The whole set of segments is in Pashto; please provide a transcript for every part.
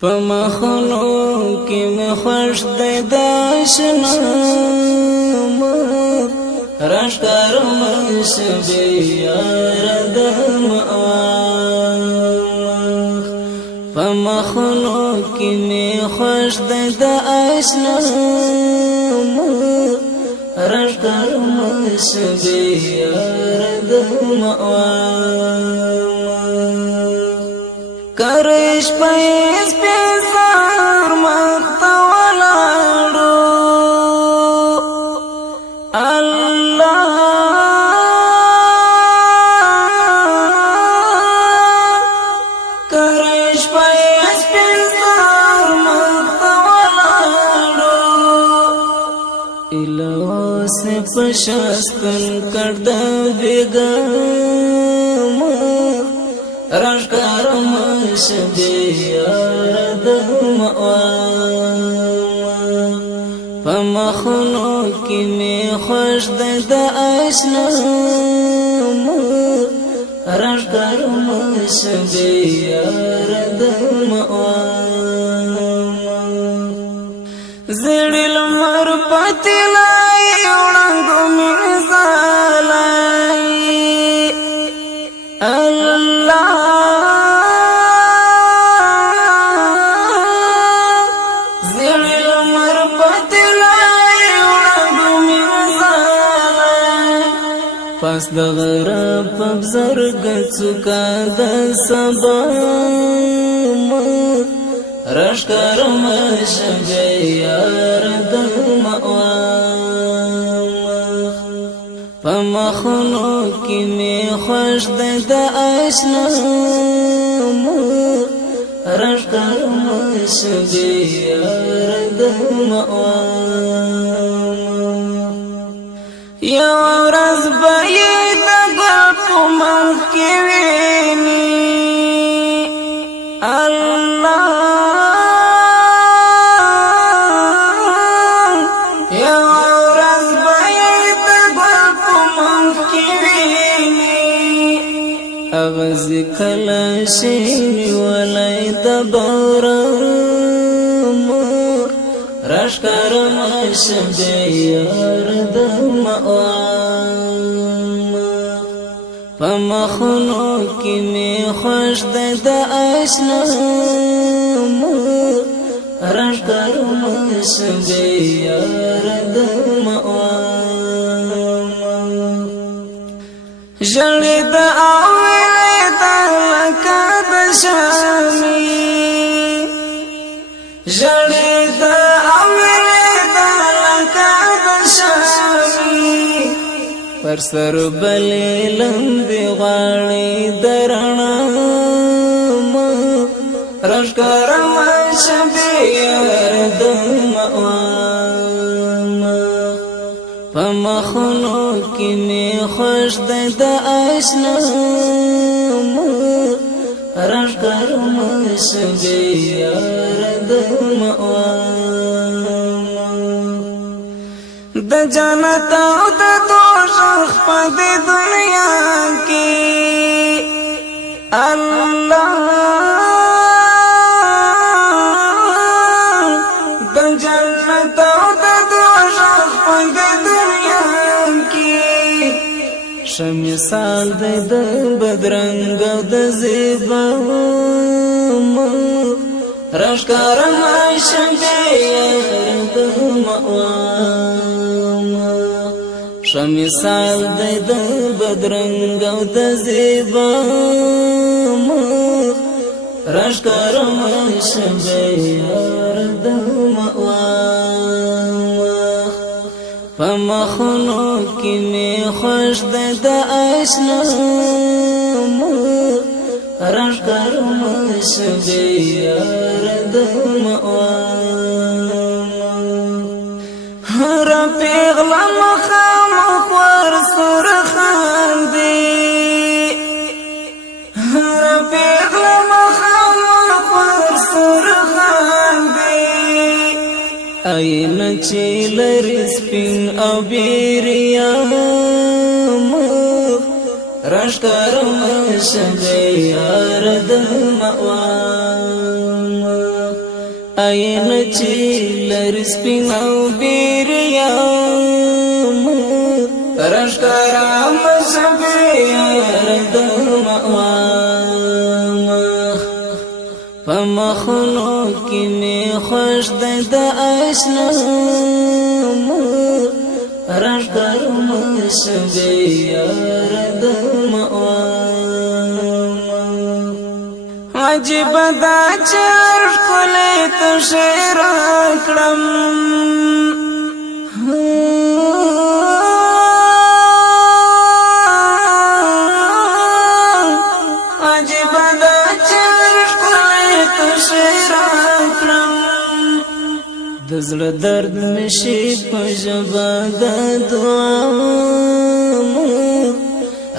پمخلو کی میں خوش دے داشنا رشکر مشبی یاردم پمخلو کی میں خوش دے داشنا رشکر مشبی یاردم کرش پیس پیسار مختوالارو اللہ کرش پیس پیسار مختوالارو الہو سے پشستن کردہ بیگم رشکر مشبی یاردم پمخلو کی میں خوش دے اشنا رشکر مشبی یاردم زڑی لمر پتی لائی اڑنگو منزالائی اللہ پس دغرا پبزرگ چکا د سبا رشکر مشبی یاردم پمخلو کی میں خوش دے اشنا رشکر مشبی یاردم یو ورځ به یې د ګل په منځ کې ویني الله یو ورځ به یې د ګل په منځ کې ویني اغزي کله شي نیولی د باران رشکر مشبی یاردم پمخلو کی میں خوش دے اشنا رشکر مشبی یاردم جلی دا اولی دا لکا دا شامی جلی دا پر سر بلی لمبی غاڑی درنا رشکر مشبی یاردم پمخلو کی میں خوش دے اشنا رشکر مشبی یاردم د جنت او د دوزخ په دې دنیا کې الله د جنت او د دوزخ په دې دنیا کې شمثال د بدرنګ او د زیبا رشکر مشبی یاردم شمثال د بدرنګ او د زیبا رشکر مشبی یاردم پمخلو کی میں خوش دے اشنا رشکر مشبی یاردم پیغلا مخامخ ور سر خاندی پیغلا مخامخ ور سر خاندی این چی لری سپین او بیریام رشکر مشبی یاردم آئین چی لرسپین او بیریام رشکرام سبیار دمعوام فمخلو کی می خوش د اشنام رشکرام سبیار دمعوام عجیب دا چر کلی تشیر اکرم عجیب دا چر کلی تشیر اکرم دزل درد مشی پجبا دا دعام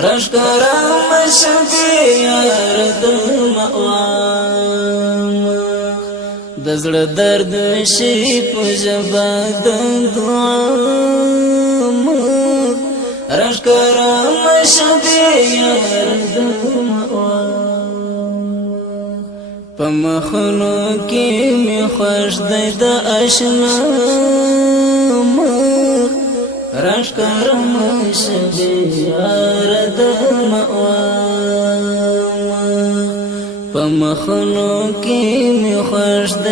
رشکرام شبیار دمعوام دزل درد مشی پجبا دا دعام رشکرام شبیار دمعوام پمخلو کی می خوش د اشنام رشکرم شبیار دمعوام پمخلو کی می خوش د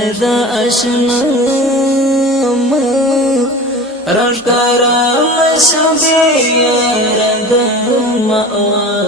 اشنام رشکرم شبیار دمعوام